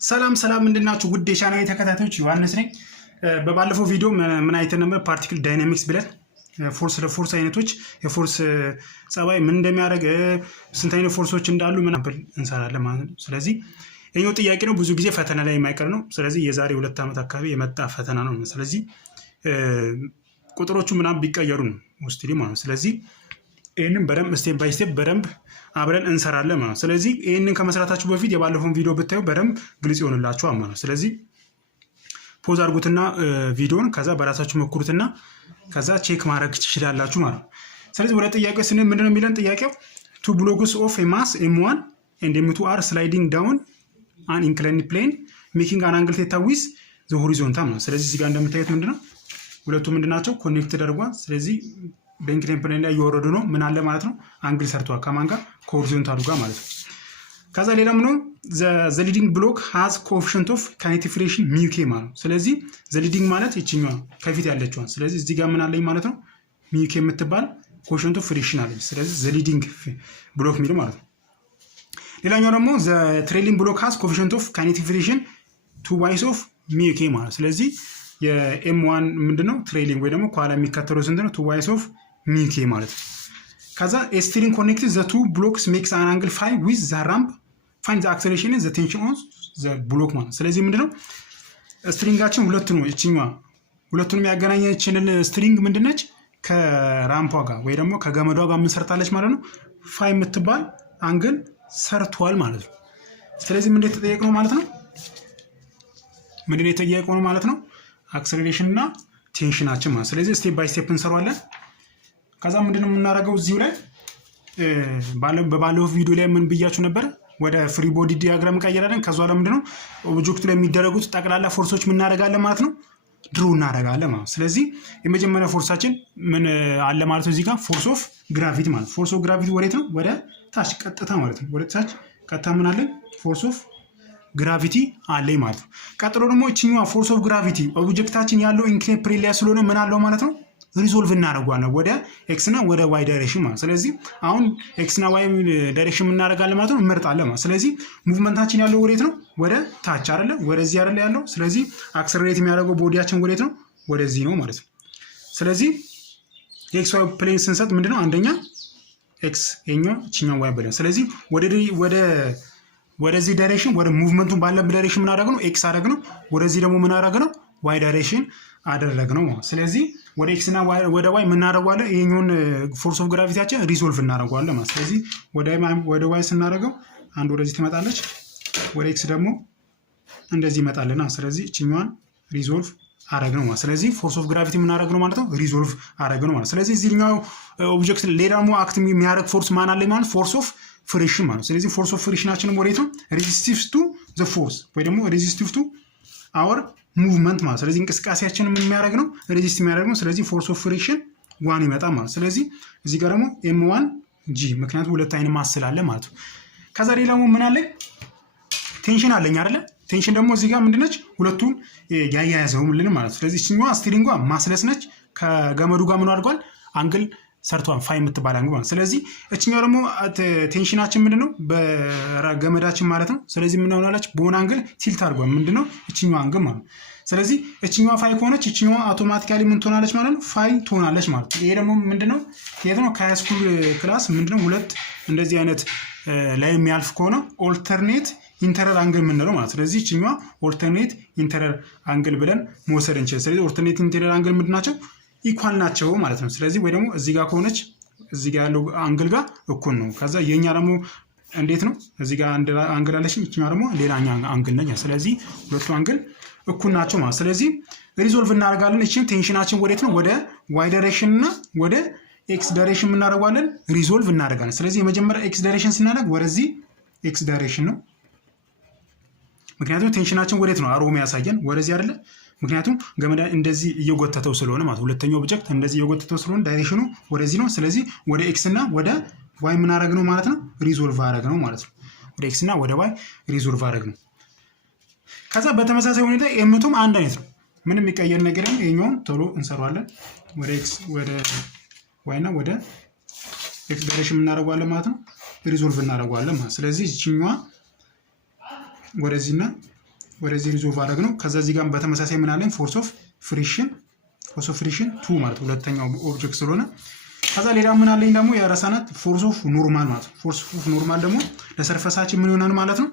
ሰላም እንድናችሁ ውድ የቻናሌ ተከታታዮች ዮሐንስ ነኝ። በባለፈው ቪዲዮ ምን አይተን ነበር? ፓርቲክል ዳይናሚክስ ብለን ፎርስ አይነቶች የፎርስ ጸባይ ምን እንደሚያደርግ ስንት አይነት ፎርሶች እንዳሉ ምን አብረን እንሰራለን ማለት ነው። ስለዚህ ይሄው ጥያቄ ነው፣ ብዙ ጊዜ ፈተና ላይ የማይቀር ነው። ስለዚህ የዛሬ 2 ዓመት አካባቢ የመጣ ፈተና ነው። ስለዚህ ቁጥሮቹ ምናምን ቢቀየሩ ነው ውስጥ ማለት ነው። ስለዚህ ይሄንን በደንብ ስቴፕ ባይ ስቴፕ በደንብ አብረን እንሰራለን ማለት ነው። ስለዚህ ይሄንን ከመስራታችሁ በፊት የባለፈውን ቪዲዮ ብታዩ በደንብ ግልጽ ይሆንላችኋል ማለት ነው። ስለዚህ ፖዝ አድርጉትና ቪዲዮን ከዛ በራሳችሁ መኩሩትና ከዛ ቼክ ማድረግ ትችላላችሁ ማለት ነው። ስለዚህ ወደ ጥያቄው ስንል ምንድነው የሚለን ጥያቄው two blocks of a mass m1 and m2 are sliding down an inclined plane making an angle theta with the horizontal ነው። ስለዚህ እዚህ ጋር እንደምታዩት ምንድነው ሁለቱ ምንድናቸው ኮኔክት ተደርጓል። ስለዚህ በኢንክላይን ፕሌን ላይ እየወረዱ ነው። ምን አለ ማለት ነው አንግል ሰርቷል ከማን ጋር ከሆሪዞንታሉ ጋር ማለት ነው። ከዛ ሌላ ምን ነው the leading block has coefficient of kinetic friction μk ማለት ነው። ስለዚህ the leading ማለት እቺኛው ከፊት ያለችው ስለዚህ እዚህ ጋር ምን አለኝ ማለት ነው μk የምትባል coefficient of friction አለኝ። ስለዚህ the leading block የሚለው ማለት ነው። ሌላኛው ደግሞ the trailing block has coefficient of kinetic friction 2y of μk ማለት ነው። ስለዚህ የm1 ምንድነው ትሬሊንግ ወይ ደግሞ ኋላ የሚከተለው ስንት ነው 2y of μk ማለት ነው። ከዛ a string connected the two blocks makes an angle phi with the ramp find the acceleration and the tension on the block ማለት ነው። ስለዚህ ምንድነው ስትሪንጋችን ሁለት ነው። እቺኛዋ ሁለቱንም ያገናኘችልን ስትሪንግ ምንድነች ከራምፓ ጋር ወይ ደግሞ ከገመዷ ጋር ምን ሰርታለች ማለት ነው ፋይ የምትባል አንግል ሰርቷል ማለት ነው። ስለዚህ ምንድነው የተጠየቀው ማለት ነው ምንድነው የተጠየቀው ማለት ነው አክሰለሬሽን እና ቴንሽናችን ማለት። ስለዚህ ስቴፕ ባይ ስቴፕ እንሰራዋለን። ከዛ ምንድነው የምናደርገው እዚሁ ላይ በባለፈው ቪዲዮ ላይ ምን ብያችሁ ነበር ወደ ፍሪ ቦዲ ዲያግራም ቀይራለን። ከዛ ላይ ምንድነው ኦብጀክቱ ላይ የሚደረጉት ጠቅላላ ፎርሶች ምን እናደርጋለን ማለት ነው ድሮ እናደርጋለን ማለት። ስለዚህ የመጀመሪያ ፎርሳችን ምን አለ ማለት ነው እዚህ ጋር ፎርስ ኦፍ ግራቪቲ ማለት ፎርስ ኦፍ ግራቪቲ ወዴት ነው ወደ ታች ቀጥታ ማለት ነው። ወደ ታች ቀጥታ ምን አለ ፎርስ ኦፍ ግራቪቲ አለኝ ማለት ነው። ቀጥሎ ደግሞ እቺኛዋ ፎርስ ኦፍ ግራቪቲ ኦብጀክታችን ያለው ኢንክላይን ፕሌን ላይ ስለሆነ ምን አለው ማለት ነው ሪዞልቭ እናደርጋለን ወደ ኤክስ እና ወደ ዋይ ዳይሬክሽን ማለት። ስለዚህ አሁን ኤክስ እና ዋይ ዳይሬክሽን እናደርጋለን ማለት ነው እንመርጣለን ማለት። ስለዚህ ሙቭመንታችን ያለው ወዴት ነው ወደ ታች አይደለ ወደዚህ አይደለ ያለው። ስለዚህ አክሰለሬት የሚያደርገው ቦዲያችን ወዴት ነው ወደዚህ ነው ማለት ነው። ስለዚህ ኤክስ ዋይ ፕሌን ስንሰጥ ምንድነው አንደኛ ኤክስ የኛው እቺኛው ዋይ ብለን ስለዚህ ወደዚህ ዳይሬክሽን ወደ ሙቭመንቱን ባለበት ዳይሬክሽን ምን አደረግነው ኤክስ አደረግነው ወደዚህ ደግሞ ምን አደረግነው ዋይ ዳይሬክሽን አደረግነው ማለት። ስለዚህ ወደ ኤክስ እና ወደ ዋይ ምን እናደርጋለን ይሄኛውን ፎርስ ኦፍ ግራቪቲያችን ሪዞልቭ እናደርጋለን ማለት። ስለዚህ ወደ ዋይ ስናደርገው አንድ ወደዚህ ትመጣለች ወደ ኤክስ ደግሞ እንደዚህ ይመጣልና ስለዚህ እቺኛዋን ሪዞልቭ አደረግነው ማለት። ስለዚህ ፎርስ ኦፍ ግራቪቲ ምን አደረግነው ማለት ነው ሪዞልቭ አደረግነው ማለት። ስለዚህ እዚህኛው ኦብጀክት ሌላ ደግሞ አክት የሚያደርግ ፎርስ ማን አለ ማለት ፎርስ ኦፍ ፍሪክሽን ማለት። ስለዚህ ፎርስ ኦፍ ፍሪክሽናችንም ወዴት ነው ሬዚስቲቭ ቱ ዘ ፎርስ ወይ ደግሞ ሬዚስቲቭ ቱ አወር ሙቭመንት ማለት። ስለዚህ እንቅስቃሴያችንን ምን የሚያደርግ ነው ሬዚስት የሚያደርግ ነው። ስለዚህ ፎርስ ኦፍ ፍሪክሽን 1 ይመጣ ማለት። ስለዚህ እዚህ ጋር ደግሞ m1 g ምክንያቱም ሁለት አይነት ማስ ስላለ ማለት ነው። ከዛ ሌላ ደግሞ ምን አለ ቴንሽን አለኝ አይደለ ቴንሽን ደግሞ እዚህ ጋር ምንድነች ሁለቱን ያያያዘው ምን ማለት። ስለዚህ እቺኛዋ ስትሪንጓ ማስለስ ነች ከገመዱ ጋር ምን አድርጓል አንግል ሰርቷል ፋይ የምትባል አንግል ማለት። ስለዚህ እቺኛው ደግሞ ቴንሽናችን ምንድነው በገመዳችን ማለት ነው። ስለዚህ ምን ሆናለች በሆነ አንግል ቲልት አድርጓል ምንድነው እቺኛው አንግል ማለት። ስለዚህ እቺኛዋ ፋይ ከሆነች እቺኛዋ አውቶማቲካሊ ምን ትሆናለች ማለት ነው ፋይ ትሆናለች ማለት። ይሄ ደግሞ ምንድነው የት ነው ከሃይስኩል ክላስ ምንድነው ሁለት እንደዚህ አይነት ላይ የሚያልፍ ከሆነ ኦልተርኔት ኢንተረር አንግል ምንለው ማለት። ስለዚህ እቺኛዋ ኦልተርኔት ኢንተረር አንግል ብለን መውሰድ እንችላለን። ስለዚህ ኦልተርኔት ኢንተረር አንግል ምንድናቸው ኢኳል ናቸው ማለት ነው። ስለዚህ ወይ ደግሞ እዚህ ጋር ከሆነች እዚህ ጋር ያለው አንግል ጋር እኩል ነው። ከዛ የኛ ደግሞ እንዴት ነው እዚህ ጋር አንድ አንግል አለሽኝ እቺኛው ደግሞ ሌላኛ አንግል ነኝ። ስለዚህ ሁለቱ አንግል እኩል ናቸው ማለት። ስለዚህ ሪዞልቭ እናደርጋለን እቺን ቴንሽናችን ወዴት ነው ወደ ዋይ ዳይሬክሽን እና ወደ ኤክስ ዳይሬክሽን እናደርጋለን ሪዞልቭ እናደርጋለን። ስለዚህ የመጀመሪያ ኤክስ ዳይሬክሽን ስናደርግ ወደዚህ ኤክስ ዳይሬክሽን ነው ምክንያቱም ቴንሽናችን ወዴት ነው አሮም ያሳየን ወደዚህ አይደለ ምክንያቱም ገመዳ እንደዚህ እየጎተተው ስለሆነ ማለት ሁለተኛው ኦብጀክት እንደዚህ እየጎተተው ስለሆነ ዳይሬክሽኑ ወደዚህ ነው። ስለዚህ ወደ ኤክስ እና ወደ ዋይ ምን አደረግነው ማለት ነው ሪዞልቭ አደረግነው ማለት ነው። ወደ ኤክስ እና ወደ ዋይ ሪዞልቭ አደረግነው። ከዛ በተመሳሳይ ሁኔታ ኤምቱም አንድ አይነት ነው ምንም የሚቀየር ነገር የለም። ይሄኛውን ቶሎ እንሰራዋለን ወደ ኤክስ ወደ ዋይ እና ወደ ኤክስ ዳይሬክሽን እናደርጋለን ማለት ነው ሪዞልቭ እናደርጋለን ማለት። ስለዚህ እቺኛዋ ወደዚህና ወደዚህ ሪዞልቭ አደረግ ነው። ከዛ እዚህ ጋር በተመሳሳይ ምን አለኝ ፎርስ ኦፍ ፍሪክሽን 2 ማለት ሁለተኛው ኦብጀክት ስለሆነ ከዛ ሌላ ምን አለኝ ደግሞ የራሳናት ፎርስ ኦፍ ኖርማል ማለት ፎርስ ኦፍ ኖርማል ደግሞ ለሰርፈሳችን ምን ይሆናል ማለት ነው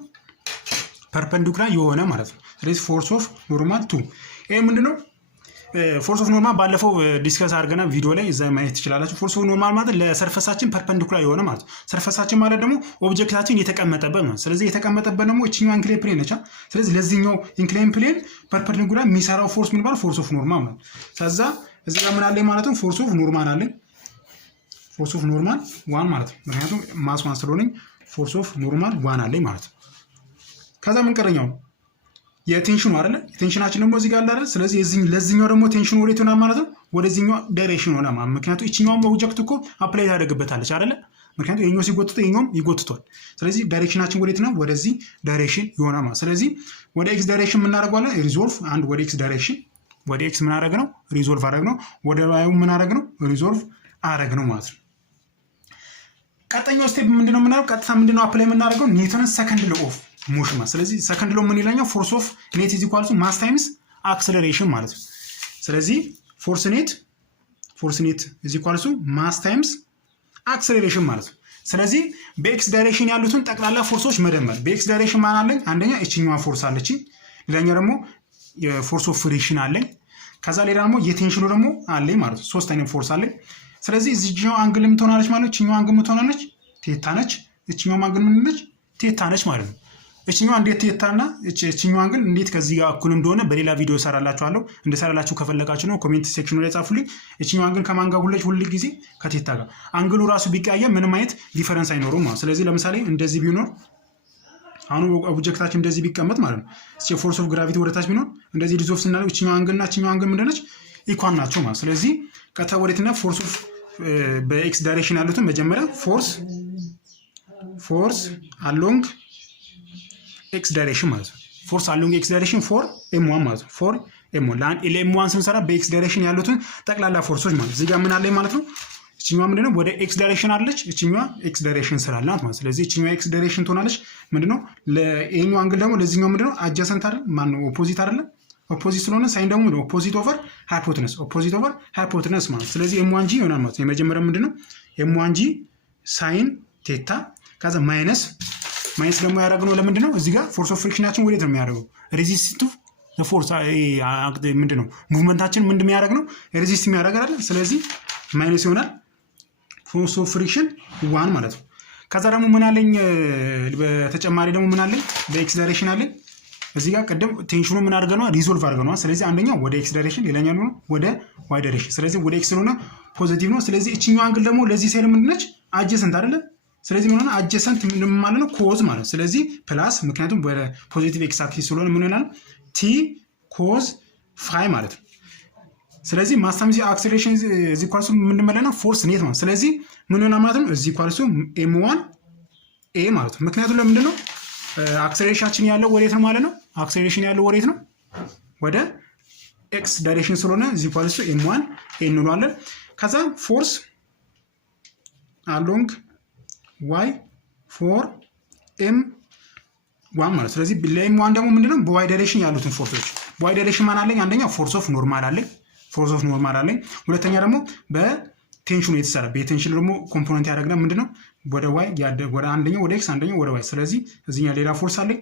ፐርፐንዲኩላር የሆነ ማለት ነው። ስለዚህ ፎርስ ኦፍ ኖርማል 2 ይሄ ምንድነው ፎርስ ኦፍ ኖርማል ባለፈው ዲስከስ አድርገና ቪዲዮ ላይ እዛ ማየት ትችላላችሁ። ፎርስ ኦፍ ኖርማል ማለት ለሰርፈሳችን ፐርፐንዲኩላር የሆነ ማለት ነው። ሰርፈሳችን ማለት ደግሞ ኦብጀክታችን የተቀመጠበት ማለት ስለዚህ የተቀመጠበት ደግሞ እቺኛው ኢንክላይን ፕሌን ነች። ስለዚህ ለዚህኛው ኢንክላይን ፕሌን ፐርፐንዲኩላር የሚሰራው ፎርስ ምን ማለት ፎርስ ኦፍ ኖርማል ማለት ከዛ እዚህ ጋር ምን አለኝ ማለት ነው ፎርስ ኦፍ ኖርማል አለኝ ፎርስ ኦፍ ኖርማል 1 ማለት ነው። ምክንያቱም ማስ 1 ስለሆነኝ ፎርስ ኦፍ ኖርማል 1 አለኝ ማለት ነው። ከዛ ምን ቀረኛው የቴንሽኑ አይደለ የቴንሽናችን ደግሞ እዚህ ጋር አለ አይደል። ስለዚህ ለዚህኛው ደግሞ ቴንሽኑ ወዴት ሆነ ማለት ነው ወደዚህኛው ዳይሬክሽን ሆነ ማለት ምክንያቱም እቺኛው ኦብጀክት እኮ አፕላይ ታደርግበታለች አይደለ ምክንያቱም የኛው ሲጎትተው የኛውም ይጎትቷል። ስለዚህ ዳይሬክሽናችን ወዴት ነው ወደዚህ ዳይሬክሽን ይሆናል ማለት ስለዚህ ወደ ኤክስ ዳይሬክሽን ምን እናደርጋለን ሪዞልቭ አንድ ወደ ኤክስ ዳይሬክሽን ወደ ኤክስ ምን አደረግ ነው ሪዞልቭ አደረግ ነው ወደ ዋይ ምን አደረግ ነው ሪዞልቭ አደረግ ነው ማለት ነው። ቀጣኛው ስቴፕ ምንድነው የምናደርገው ቀጥታ ምንድነው አፕላይ የምናደርገው ኒውተን ሰከንድ ሎ ኦፍ ሞሽን ማለት ስለዚህ ሰከንድ ሎ ምን ይላኛው ፎርስ ኦፍ ኔት ኢዝ ኢኳል ቱ ማስ ታይምስ አክሰለሬሽን ማለት ነው። ስለዚህ ፎርስ ኔት ኢዝ ኢኳል ቱ ማስ ታይምስ አክሰለሬሽን ማለት ነው። ስለዚህ በኤክስ ዳይሬክሽን ያሉትን ጠቅላላ ፎርሶች መደመር በኤክስ ዳይሬክሽን ማን አለኝ አንደኛ እቺኛዋ ፎርስ አለችኝ ሌላኛው ደግሞ የፎርስ ኦፍ ፍሪክሽን አለኝ ከዛ ሌላ ደግሞ የቴንሽኑ ደግሞ አለኝ ማለት ነው። ሶስት አይነት ፎርስ አለኝ። ስለዚህ እዚህኛው አንግል ምን ትሆናለች ማለት እቺኛው አንግል ምን ትሆናለች ቴታ ነች እቺኛው አንግል ምን ነች ቴታ ነች ማለት ነው። እቺኛው እንዴት ቴታና እቺኛው አንግል እንዴት ከዚህ ጋር እኩል እንደሆነ በሌላ ቪዲዮ ሰራላችኋለሁ እንደሰራላችሁ ከፈለጋችሁ ነው ኮሜንት ሴክሽኑ ላይ ጻፉልኝ። እቺኛው አንግል ከማን ጋር ሁሉ ጊዜ ከቴታ ጋር አንግሉ ራሱ ቢቀያየር ምንም አይነት ዲፈረንስ አይኖርም ማለት ስለዚህ ለምሳሌ እንደዚህ ቢኖር አሁን ኦብጀክታችን እንደዚህ ቢቀመጥ ማለት ነው እቺ ፎርስ ኦፍ ግራቪቲ ወደታች ቢኖር እንደዚህ ዲዞልቭ ስናደርግ እቺኛው አንግልና እቺኛው አንግል ምንድነች ኢኳል ናቸው ማለት ስለዚህ ቀጥታ ወዴትና ፎርስ ኦፍ በኤክስ ዳይሬክሽን ያሉትን መጀመሪያ ፎርስ አሎንግ ኤክስ ዳይሬክሽን ማለት ነው ፎርስ አሎንግ ኤክስ ዳይሬክሽን ፎር ኤም1 ማለት ነው ፎር ኤም1 ለኤም1 ስንሰራ በኤክስ ዳይሬክሽን ያሉትን ጠቅላላ ፎርሶች ማለት እዚህ ጋር ምን አለኝ ማለት ነው እቺኛዋ ምንድነው ወደ ኤክስ ዳይሬክሽን አለች እቺኛዋ ኤክስ ዳይሬክሽን ስላላት ማለት ስለዚህ እቺኛዋ ኤክስ ዳይሬክሽን ትሆናለች ምንድነው ለኤኛው አንግል ደግሞ ለዚህኛው ምንድነው አጀሰንት አይደል ማነው ኦፖዚት አይደል ኦፖዚት ስለሆነ ሳይን ደግሞ ምንድነው ኦፖዚት ኦቨር ሃይፖቴነስ ማለት ስለዚህ ኤም1 ጂ ይሆናል ማለት የመጀመሪያው ምንድነው ኤም1 ጂ ሳይን ቴታ ከዛ ማይነስ ደግሞ ያደረግነው ለምንድነው እዚህ ጋር ፎርስ ኦፍ ፍሪክሽናችን ወዴት ነው የሚያደርገው ሬዚስቲቭ ለፎርስ ምንድነው ሙቭመንታችን ምንድነው የሚያደርገው ሬዚስት የሚያደርግ አይደል ስለዚህ ማይነስ ይሆናል ፎርስ ኦፍ ፍሪክሽን 1 ማለት ነው። ከዛ ደግሞ ምን አለኝ በተጨማሪ ደግሞ ምን አለኝ በኤክስ ዳይሬክሽን አለኝ እዚህ ጋር ቀደም ቴንሽኑ ምን አድርገናል ሪዞልቭ አድርገናል። ስለዚህ አንደኛው ወደ ኤክስ ዳይሬክሽን ሌላኛው ደግሞ ወደ ዋይ ዳይሬክሽን ስለዚህ ወደ ኤክስ ስለሆነ ፖዚቲቭ ነው። ስለዚህ እቺኛው አንግል ደግሞ ለዚህ ሳይድ ምንድነች አጀሰንት አይደለ ስለዚህ ምን ሆነ አጀሰንት ምን ማለት ነው ኮዝ ማለት ስለዚህ ፕላስ ምክንያቱም ወደ ፖዚቲቭ ኤክስ አክሲስ ስለሆነ ምን ይሆናል ቲ ኮዝ ፋይ ማለት ነው። ስለዚህ ማስ ታይምስ አክሰለሬሽን እዚህ ኳልሱ ምን ማለት ነው ፎርስ ኔት ማለት ስለዚህ ምን ይሆናል ማለት ነው እዚህ ኳልሱ m1 a ማለት ነው። ምክንያቱም ለምንድን ነው አክሰለሬሽናችን ያለው ወዴት ነው ማለት ነው አክሰለሬሽን ያለው ወዴት ነው ወደ ኤክስ ዳይሬክሽን ስለሆነ እዚህ ኳልሱ m1 a እንለዋለን። ከዛ ፎርስ አሎንግ y ፎር m1 ማለት ስለዚህ ለm1 ደግሞ ምንድነው በዋይ ዳይሬክሽን ያሉትን ፎርሶች በዋይ ዳይሬክሽን ማን አለኝ አንደኛ ፎርስ ኦፍ ኖርማል አለኝ አለኝ ሁለተኛ ደግሞ በቴንሽኑ የተሰራ በቴንሽን ደግሞ ኮምፖነንት ያደረግና ምንድነው ወደ ዋይ ወደ አንደኛው ወደ ኤክስ አንደኛው ወደ ዋይ ስለዚህ እዚህኛ ሌላ ፎርስ አለኝ።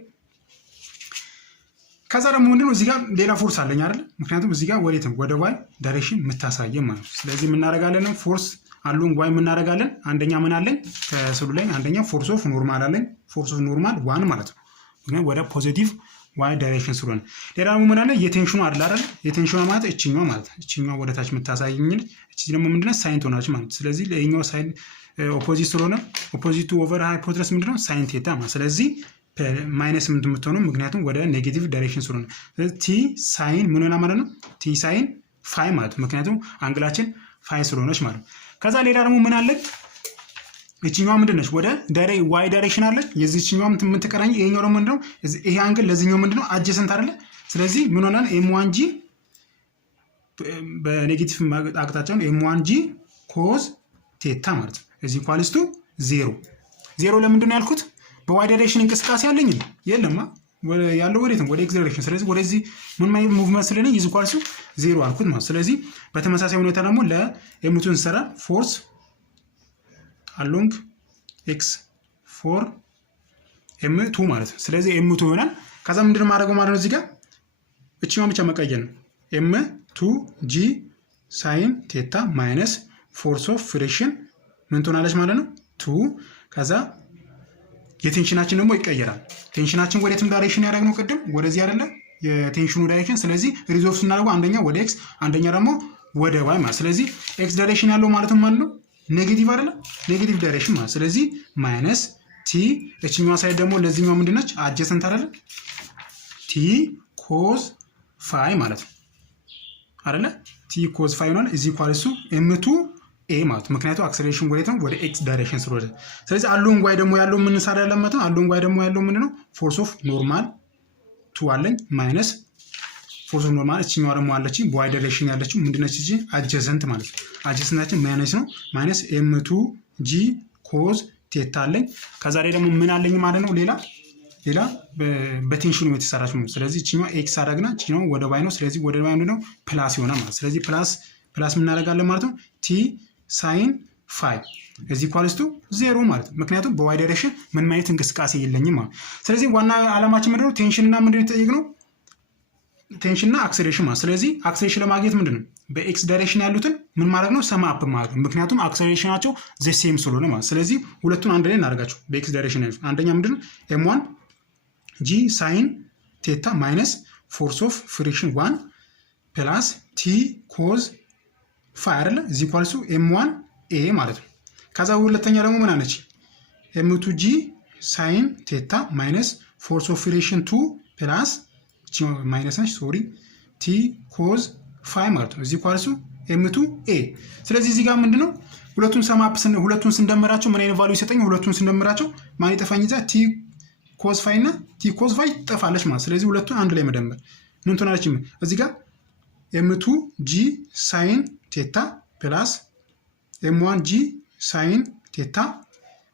ከዛ ደግሞ ምንድነው እዚህ ጋር ሌላ ፎርስ አለኝ አይደል ምክንያቱም እዚህ ጋር ወዴት ነው ወደ ዋይ ዳይሬክሽን የምታሳየው ማለት ነው። ስለዚህ ምን እናደርጋለን ፎርስ አሉን ዋይ ምን እናደርጋለን አንደኛ ምን አለኝ ከስሉ ላይ አንደኛ ፎርስ ኦፍ ኖርማል አለኝ ፎርስ ኦፍ ኖርማል 1 ማለት ነው ምክንያቱም ወደ ፖዚቲቭ ዋይ ዳይሬክሽን ስለሆነ ሌላ ደግሞ ምን አለ የቴንሽኑ አይደል የቴንሽኑ ማለት እቺኛው ማለት እቺኛው ወደ ታች የምታሳየኝ እቺ ደግሞ ምንድነው ሳይን ትሆናለች ማለት ስለዚህ ለኛው ሳይን ኦፖዚት ስለሆነ ኦፖዚት ቱ ኦቨር ሃይፖቴነስ ምንድነው ሳይን ቴታ ማለት ስለዚህ ማይነስ ምን የምትሆነው ምክንያቱም ወደ ኔጌቲቭ ዳይሬክሽን ስለሆነ ስለዚህ ቲ ሳይን ምን ሆነ ማለት ነው ቲ ሳይን ፋይ ማለት ምክንያቱም አንግላችን ፋይ ስለሆነች ማለት ከዛ ሌላ ደግሞ ምን አለ እቺኛው ምንድነች ወደ ዋይ ዳይሬክሽን አለች የዚህኛው የምትቀራኝ ይሄኛው ደግሞ ምንድነው ይሄ አንግል ለዚህኛው ምንድነው አጀሰንት አይደለ ስለዚህ ምን ሆነን m1g በኔጌቲቭ አቅጣጫውን m1g ኮዝ ቴታ ማለት ነው እዚህ ኢኳልስ ቱ 0 ለምንድነው ያልኩት በዋይ ዳይሬክሽን እንቅስቃሴ አለኝ የለማ ያለው ወዴት ነው? ወደ ኤክስ ዳይሬክሽን። ስለዚህ ወደዚህ ምን ማለት ሙቭመንት ስለሌለ ኢዝ ኢኳልስ 0 አልኩት ማለት። ስለዚህ በተመሳሳይ ሁኔታ ደግሞ ለኤም2 እንሰራ ፎርስ አሎንግ ኤክስ ፎር ኤም2 ማለት ነው። ስለዚህ ኤም2 ይሆናል። ከዛ ምንድነው ማድረገው ማለት ነው እዚህ ጋር እቺማ ብቻ መቀየር ነው። ኤም2 ጂ ሳይን ቴታ ማይነስ ፎርስ ኦፍ ፍሪክሽን ምን ትሆናለች ማለት ነው 2 ከዛ የቴንሽናችን ደግሞ ይቀየራል። ቴንሽናችን ወዴትም ዳይሬክሽን ያደረግነው ቅድም ወደዚህ አይደለ የቴንሽኑ ዳይሬክሽን። ስለዚህ ሪዞልቭ ስናደርገው አንደኛ ወደ ኤክስ አንደኛ ደግሞ ወደ ዋይ ማለት። ስለዚህ ኤክስ ዳይሬክሽን ያለው ማለት ነው ኔጌቲቭ አይደለ ኔጌቲቭ ዳይሬክሽን ማለት። ስለዚህ ማይነስ ቲ እችኛዋ ሳይድ ደግሞ ለዚህኛው ምንድነች አጀሰንት አይደለ ቲ ኮዝ ፋይ ማለት ነው አይደለ ቲ ኮዝ ፋይ ነው እዚ ኳልሱ ኤም2 ኤ ማለት ምክንያቱም አክሰሌሬሽን ወዴት ነው ወደ ኤክስ ዳይሬክሽን ስለሆነ። ስለዚህ አሎንግ ዋይ ደግሞ ያለው ምን ሳዳ ያለበት ነው አሎንግ ዋይ ደግሞ ያለው ምንድነው ፎርስ ኦፍ ኖርማል 2 አለኝ ማይነስ ፎርስ ኦፍ ኖርማል እቺኛው ደግሞ አለች በዋይ ዳይሬክሽን ያለችው ምንድነች እቺ አጀሰንት ማለት ነው። አጀሰንታችን ማይነስ ነው ማይነስ ኤም2 ጂ ኮዝ ቴታ አለኝ። ከዛ ላይ ደግሞ ምን አለኝ ማለት ነው ሌላ በቴንሽኑ የተሰራች ነው። ስለዚህ እቺኛው ኤክስ አደረግና እቺኛው ወደ ዋይ ነው። ስለዚህ ወደ ዋይ ነው ፕላስ ይሆናል ማለት። ስለዚህ ፕላስ ምን እናደርጋለን ማለት ነው ቲ ሳይን ፋይ እዚ ኳልስቱ 0 ማለት ነው። ምክንያቱም በዋይ ዳይሬክሽን ምን ማለት እንቅስቃሴ የለኝም ማለት። ስለዚህ ዋና ዓላማችን ምንድነው ቴንሽንና ምንድነው የተጠየቅነው ቴንሽንና አክሰሌሬሽን ማለት። ስለዚህ አክሰሌሬሽን ለማግኘት ምንድነው በኤክስ ዳይሬክሽን ያሉትን ምን ማድረግ ነው ሰም አፕ ማለት ነው። ምክንያቱም አክሰሌሬሽናቸው ዘ ሴም ስለሆነ ማለት። ስለዚህ ሁለቱን አንድ ላይ እናደርጋቸው በኤክስ ዳይሬክሽን ያሉት አንደኛ ምንድነው m1 ጂ ሳይን ቴታ ማይነስ ፎርስ ኦፍ ፍሪክሽን 1 ፕላስ ቲ ኮዝ ፋይ አይደለ እዚ ኳልሱ ኤም1 ኤ ማለት ነው። ከዛ ሁለተኛ ደግሞ ምን አለች ኤም2 ጂ ሳይን ቴታ ማይነስ ፎርስ ኦፍ ፍሪክሽን 2 ፕላስ ማይነስ ነች ሶሪ ቲ ኮዝ ፋይ ማለት ነው። እዚ ኳልሱ ኤም2 ኤ። ስለዚህ እዚህ ጋር ምንድነው ሁለቱን ሰማፕ ሁለቱን ስንደምራቸው ምን አይነት ቫልዩ ይሰጠኝ? ሁለቱን ስንደምራቸው ማን ይጠፋኝ? እዛ ቲ ኮዝ ፋይ እና ቲ ኮዝ ፋይ ትጠፋለች ማለት። ስለዚህ ሁለቱን አንድ ላይ መደመር ምን ትሆናለች? እዚህ ጋር ኤም2 ጂ ሳይን ቴታ ፕላስ ኤም1 ጂ ሳይን ቴታ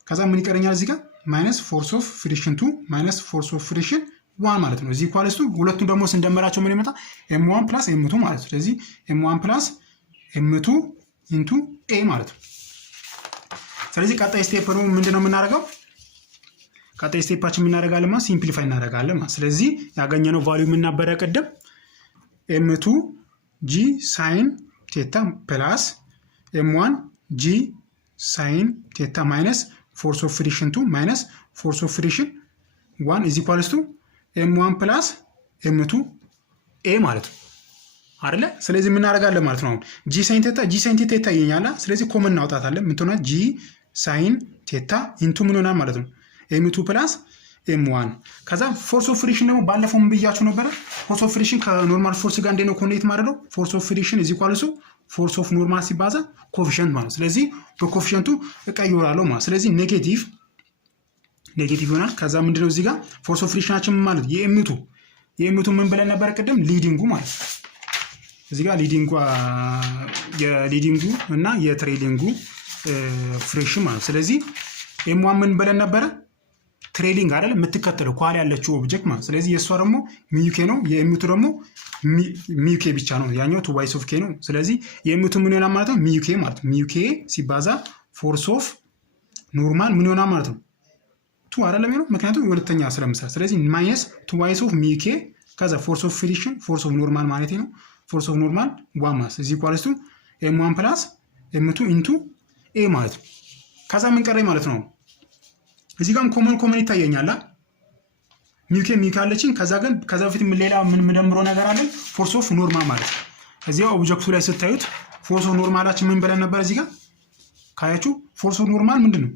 ከዛ ምን ይቀረኛል? እዚህ ጋር ማይነስ ፎርስ ኦፍ ፍሪክሽን 2 ማይነስ ፎርስ ኦፍ ፍሪክሽን 1 ማለት ነው። እዚህ ኳልስቱ ሁለቱን ደግሞ ስንደምራቸው ምን ይመጣ? ኤም1 ፕላስ ኤም2 ማለት ነው። ስለዚህ ኤም1 ፕላስ ኤም2 ኢንቱ ኤ ማለት ነው። ስለዚህ ቀጣይ ስቴፕ ነው ምንድነው የምናደርገው? ቀጣይ ስቴፓችን የምናደርጋለን ማለት ሲምፕሊፋይ እናደርጋለን ማለት። ስለዚህ ያገኘነው ቫልዩ ምን ነበረ ቅድም? ኤም2 ጂ ሳይን ቴታ ፕላስ ኤም1 ጂ ሳይን ቴታ ማይነስ ፎርስ ኦፍ ፍሪክሽን 2 ማይነስ ፎርስ ኦፍ ፍሪክሽን 1 ኢዝ ኢኳልስ ቱ ኤም1 ፕላስ ኤም2 ኤ ማለት ነው አይደለ? ስለዚህ ምን እናደርጋለን ማለት ነው? አሁን ጂ ሳይን ቴታ ይታየኛል። ስለዚህ ኮመን እናውጣታለን። ምን ትሆናለች? ጂ ሳይን ቴታ ኢንቱ ምን ሆናል ማለት ነው? ኤም2 ፕላስ ኤም1 ከዛ ፎርስ ኦፍ ፍሪክሽን ደግሞ ባለፈው ምን ብያችሁ ነበረ? ፎርስ ኦፍ ፍሪክሽን ከኖርማል ፎርስ ጋር እንዴት ነው ኮኔክት ማለት ነው? ፎርስ ኦፍ ፍሪክሽን ኢዝ ኢኳልስ ቱ ፎርስ ኦፍ ኖርማል ሲባዛ ኮኤፊሺየንት ማለት። ስለዚህ በኮኤፊሺየንቱ እቀይራለሁ ማለት። ስለዚህ ኔጌቲቭ ይሆናል። ከዛ ምንድነው እዚህ ጋር ፎርስ ኦፍ ፍሪክሽናችን ማለት የኤም2 ምን ብለን ነበር ቅድም? ሊዲንጉ ማለት እዚህ ጋር የሊዲንጉ እና የትሬሊንጉ ፍሪክሽን ማለት። ስለዚህ ኤም1 ምን ብለን ነበረ? ትሬሊንግ አይደል የምትከተለው ኳል ያለችው ኦብጀክት ማለት። ስለዚህ የእሷ ደግሞ ሚዩኬ ነው፣ የኤም2 ደግሞ ሚዩኬ ብቻ ነው። ያኛው ቱ ዋይስ ኦፍ ኬ ነው። ስለዚህ የኤም2 ምን ይሆናል ማለት ነው? ሚዩኬ ማለት ሚዩኬ ሲባዛ ፎርስ ኦፍ ኖርማል ምን ይሆናል ማለት ነው? ቱ አይደለም ነው፣ ምክንያቱም የሁለተኛ ስለምሳሌ። ስለዚህ ማይነስ ቱ ዋይስ ኦፍ ሚዩኬ ከዛ ፎርስ ኦፍ ፍሪክሽን ፎርስ ኦፍ ኖርማል ማለት ነው። ፎርስ ኦፍ ኖርማል 1 ማለት እዚህ ኢኳልስ ቱ ኤም1 ፕላስ ኤም2 ኢንቱ ኤ ማለት ነው። ከዛ ምን ቀረኝ ማለት ነው? እዚህ ጋርም ኮመን ይታየኛል። ሚዩኬ አለችኝ። ከዛ በፊት ሌላ ምን የምደምረው ነገር አለኝ? ፎርስ ኦፍ ኖርማል ማለት እዚህ ኦብጀክቱ ላይ ስታዩት ፎርስ ኦፍ ኖርማላችን ምን ብለን ነበር? እዚህ ጋር ካያችሁ ፎርስ ኦፍ ኖርማል ምንድነው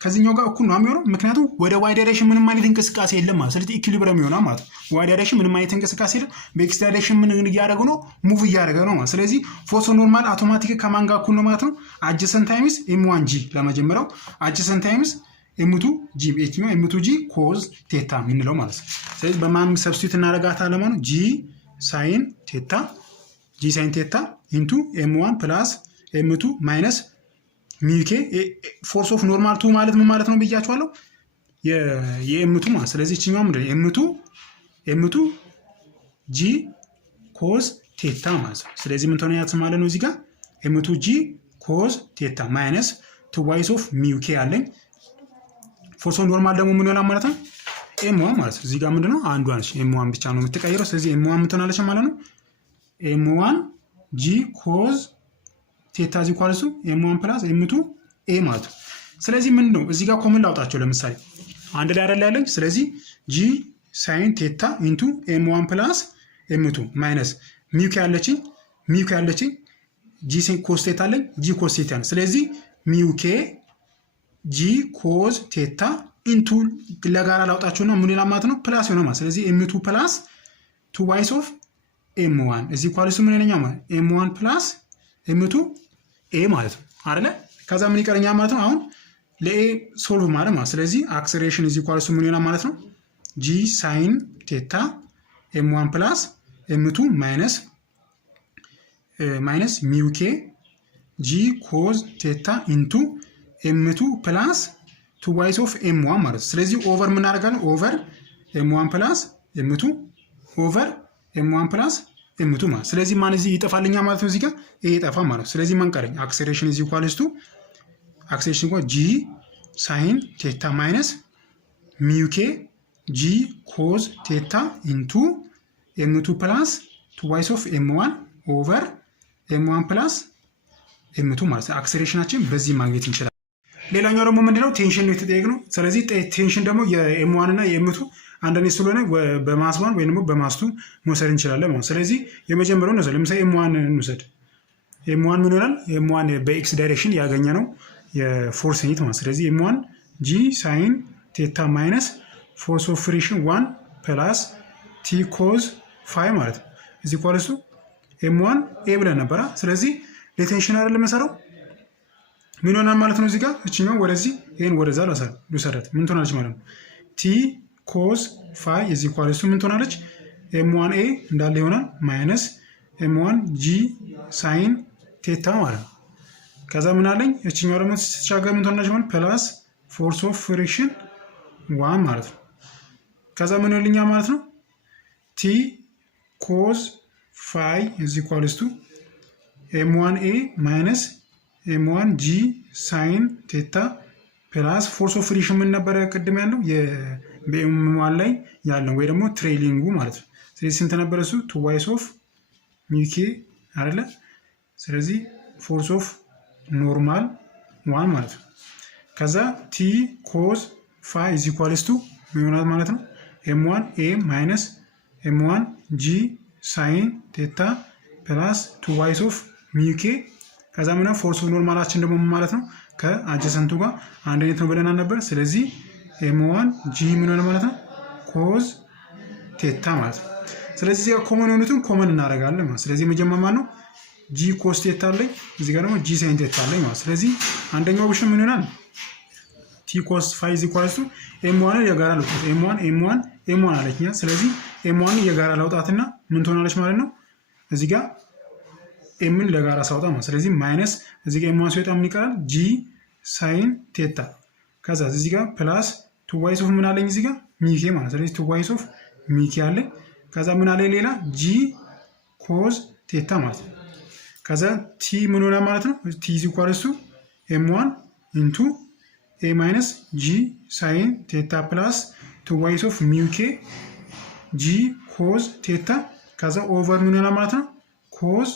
ከዚህኛው ጋር እኩል ነው የሚሆነው፣ ምክንያቱም ወደ ዋይ ዳይሬክሽን ምንም አይነት እንቅስቃሴ የለም ማለት። ስለዚህ ኢኩሊብሪየም ይሆናል ማለት ነው። ዋይ ዳይሬክሽን ምንም አይነት እንቅስቃሴ የለም፣ በኤክስ ዳይሬክሽን ምን እያደረገ ነው? ሙቭ እያደረገ ነው ማለት። ስለዚህ ፎርስ ኦፍ ኖርማል አውቶማቲክ ከማን ጋር እኩል ነው ማለት ነው? አጀሰንት ታይምስ ኤም1 ጂ ለመጀመሪያው አጀሰንት ታይምስ ኤም2 ጂ ኤችኛው ኤም2 ጂ ኮዝ ቴታ የምንለው ማለት ነው። ስለዚህ በማን ሰብስቲቱት እናደርጋታለን ማለት ነው? ጂ ሳይን ቴታ ኢንቱ ኤም1 ፕላስ ኤም2 ማይነስ ሚዩኬ ፎርስ ኦፍ ኖርማል 2 ማለት ምን ማለት ነው ብያችኋለሁ? የኤም2 ማለት። ስለዚህ እቺኛው ምንድነው? ኤም2 ኤምቱ ጂ ኮዝ ቴታ ማለት ነው። ስለዚህ ምን ትሆናለች ማለት ነው? እዚህ ጋር ኤምቱ ጂ ኮዝ ቴታ ማይነስ 2 ዋይስ ኦፍ ሚው ኬ አለኝ። ፎርስ ኦፍ ኖርማል ደግሞ ምን ይሆናል ማለት ነው? ኤም1 ማለት ነው። እዚህ ጋር ምንድነው አንዷ ነች ኤም1 ብቻ ነው የምትቀይረው። ስለዚህ ኤም1 ምን ትሆናለች ማለት ነው? ኤም1 ጂ ኮዝ ቴታ ዚ ኳልሱ ኤም1 ፕላስ ኤም2 ኤ ማለት ነው። ስለዚህ ምን ነው እዚህ ጋር ኮመን ላውጣቸው። ለምሳሌ አንድ ላይ አይደል ያለኝ። ስለዚህ ጂ ሳይን ቴታ ኢንቱ ኤም1 ፕላስ ኤም2 ማይነስ ሚው ኬ ያለችኝ ጂ ኮስ ቴታ አለኝ ጂ ኮስ ቴታ ነው። ስለዚህ ሚው ኬ ጂ ኮዝ ቴታ ኢንቱ ለጋራ ላውጣቸውና ምን ይላል ማለት ነው? ፕላስ ይሆናል ማለት። ስለዚህ ኤም2 ፕላስ 2 ዋይስ ኦፍ ኤም1 እዚህ ኳልሱ ምን ይለኛል ማለት ኤም1 ፕላስ ኤም2 ኤ ማለት ነው አይደለ? ከዛ ምን ይቀረኛል ማለት ነው? አሁን ለኤ ሶልቭ ማለት ማለት። ስለዚህ አክሰሌሬሽን እዚህ ኳልሱ ምን ይሆናል ማለት ነው? ጂ ሳይን ቴታ ኤም1 ፕላስ ኤም2 ማይነስ ሚው ኬ ጂ ኮዝ ቴታ ኢንቱ ኤም2 ፕላስ 2 ዋይስ ኦፍ ኤም1 ማለት ነው። ስለዚህ ኦቨር ምን አደርጋለሁ? ኦቨር ኤም1 ፕላስ ኤም2 ኦቨር ኤም1 ፕላስ ኤም2 ማለት። ስለዚህ ማን እዚህ ይጠፋልኛ ማለት ነው? እዚህ ጋር ይሄ ይጠፋ ማለት ነው። ስለዚህ ማን ቀረኝ? አክሰሌሬሽን እዚህ ኳልስቱ አክሰሌሬሽን ጂ ሳይን ቴታ ማይነስ ሚው ኬ ጂ ኮዝ ቴታ ኢንቱ ኤም2 ፕላስ 2 ዋይስ ኦፍ ኤም1 ኦቨር ኤም1 ፕላስ ኤም2 ማለት ነው። አክሰሌሬሽናችን በዚህ ማግኘት እንችላለን። ሌላኛው ደግሞ ምንድነው? ቴንሽን ነው የተጠየቅነው። ስለዚህ ቴንሽን ደግሞ የኤም1 እና የኤም2 አንድ ስለሆነ በማስ 1 ወይም ደግሞ በማስ 2 መውሰድ እንችላለን ማለት። ስለዚህ የመጀመሪያው ነው። ለምሳሌ ኤም1 እንውሰድ። ኤም1 ምን ይሆናል? ኤም1 በኤክስ ዳይሬክሽን ያገኘ ነው የፎርስ ዩኒት ማለት። ስለዚህ ኤም1 ጂ ሳይን ቴታ ማይነስ ፎርስ ኦፍ ፍሪክሽን 1 ፕላስ ቲ ኮዝ 5 ማለት ነው። እዚህ ኳልሱ ኤም1 ኤ ብለን ነበራ። ስለዚህ ለቴንሽን አይደለም የምንሰራው ምን ይሆናል ማለት ነው? እዚህ ጋር እቺኛው ወደዚህ ይሄን ወደዛ ልውሰዳት ምን ትሆናለች ማለት ነው? ቲ ኮዝ 5 እዚህ ኳልሱ ምን ትሆናለች? ኤም1 ኤ እንዳለ ይሆናል ማይነስ ኤም1 ጂ ሳይን ቴታ ማለት ነው። ከዛ ምን አለኝ? እቺኛው ደግሞ ስትሻገር ምን ትሆናለች ማለት ፕላስ ፎርስ ኦፍ ፍሪክሽን 1 ማለት ነው። ከዛ ምን ይልኛል ማለት ነው? ቲ ኮዝ 5 እዚህ ኳልስቱ ኤም1 ኤ ማይነስ ኤም1 ጂ ሳይን ቴታ ፕላስ ፎርስ ኦፍ ፍሪክሽን ምን ነበረ ቅድም ያለው በኤም1 ላይ ያለው ወይ ደግሞ ትሬሊንጉ ማለት ነው። ስለዚህ ስንት ነበረ እሱ? 2 ዋይስ ኦፍ ሚው ኬ አይደለ? ስለዚህ ፎርስ ኦፍ ኖርማል 1 ማለት ነው። ከዛ ቲ ኮዝ 5 ኢዝ ኢኳልስ ቱ ምን ይሆናል ማለት ነው? ኤም1 ኤ ማይነስ ኤም1 ጂ ሳይን ቴታ ፕላስ 2 ዋይስ ኦፍ ሚው ኬ ከዛ ምን ፎርስ ኦፍ ኖርማላችን ደግሞ ማለት ነው ከአጀሰንቱ ጋር አንድ አይነት ነው ብለናል ነበር። ስለዚህ ኤም1 ጂ ምን ሆነ ማለት ነው? ኮዝ ቴታ ማለት ነው። ስለዚህ እዚህ ጋር ኮመን የሆኑትን ኮመን እናደርጋለን ማለት። ስለዚህ መጀመሪያ ማለት ነው ጂ ኮስ ቴታ አለኝ፣ እዚህ ጋር ደግሞ ጂ ሳይን ቴታ አለኝ ማለት። ስለዚህ አንደኛው ኦፕሽን ምን ይሆናል? ቲ ኮስ 5 ኢኳልስ ቱ ኤም1 የጋራ ለውጣት ኤም1 አለችኛ። ስለዚህ ኤም1 የጋራ ለውጣትና ምን ትሆናለች ማለት ነው? እዚህ ጋር ኤምን ለጋራ ሳውጣ ማለት። ስለዚህ ማይነስ እዚህ ጋር ኤም1 ሲወጣ ምን ይቀራል? ጂ ሳይን ቴታ ከዛ እዚህ ጋር ፕላስ 2 ዋይስ ኦፍ ምን አለኝ እዚህ ጋር ሚኬ ማለት። ስለዚህ 2 ዋይስ ኦፍ ሚኬ አለኝ። ከዛ ምን አለኝ ሌላ ጂ ኮዝ ቴታ ማለት ነው። ከዛ ቲ ምን ሆነ ማለት ነው? ቲ ኢዝ ኢኳልስ ቱ ኤም1 ኢንቱ ኤ ማይነስ ጂ ሳይን ቴታ ፕላስ 2 ዋይስ ኦፍ ሚው ኬ ጂ ኮዝ ቴታ ከዛ ኦቨር ምን ሆነ ማለት ነው? ኮዝ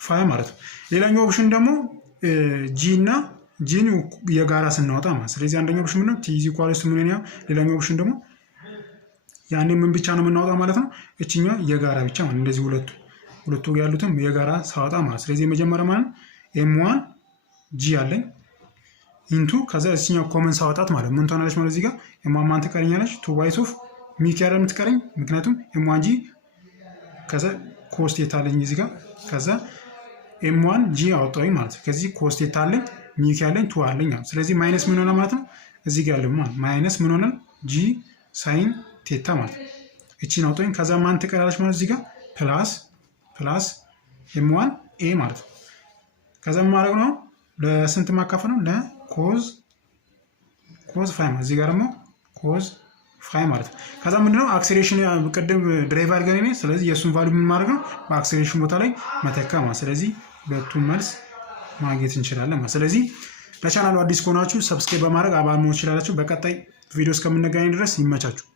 5 ማለት ነው። ሌላኛው ኦፕሽን ደግሞ ጂ እና ጂን የጋራ ስናወጣ ማለት። ስለዚህ አንደኛው ኦፕሽን ምንድነው? ቲ ኢዝ ኢኳልስ ቱ ምን ነው። ሌላኛው ኦፕሽን ደግሞ ያኔ ምን ብቻ ነው የምናወጣው ማለት ነው? እቺኛው የጋራ ብቻ ማለት እንደዚህ ሁለቱ ያሉትም የጋራ ሳወጣ ማለት። ስለዚህ የመጀመሪያ ማለት ኤም1 ጂ አለኝ ኢንቱ ከዛ እቺኛው ኮመን ሳወጣት ማለት ምን ትሆናለች ማለት እዚህ ጋር ኤም1 ማን ትቀረኛለች? 2 ዋይስ ኦፍ ሚው ኬ አይደል የምትቀረኝ ምክንያቱም ኤም1 ጂ ከዛ ኮስ ቴታ አለኝ እዚህ ጋር ከዛ ኤም1 ጂ አወጣሁኝ ማለት ነው። ከዚህ ኮስ ቴታ አለኝ ሚው ኬ አለኝ 2 አለኝ ማለት። ስለዚህ ማይነስ ምን ሆነ ማለት ነው? እዚህ ጋር ያለው ማለት ማይነስ ምን ሆነ? ጂ ሳይን ቴታ ማለት ነው። እቺን አውጣሁኝ ከዛ ማን ትቀራለች ማለት እዚህ ጋር ፕላስ ኤም1 ኤ ማለት ነው። ከዛ ማድረግ ነው ለስንት ማካፈል ነው? ለኮዝ 5 ማለት እዚህ ጋር ደግሞ ኮዝ 5 ማለት ነው። ከዛ ምንድነው አክሰሌሬሽን ቅድም ድራይቭ አድርገን ስለዚህ የእሱን ቫልዩ ምን ማድረግ ነው በአክሰሌሬሽን ቦታ ላይ መተካ ማለት። ስለዚህ ሁለቱም መልስ ማግኘት እንችላለን ማለት። ስለዚህ ለቻናሉ አዲስ ከሆናችሁ ሰብስክራይብ በማድረግ አባል መሆን ትችላላችሁ። በቀጣይ ቪዲዮ እስከምንገናኝ ድረስ ይመቻችሁ።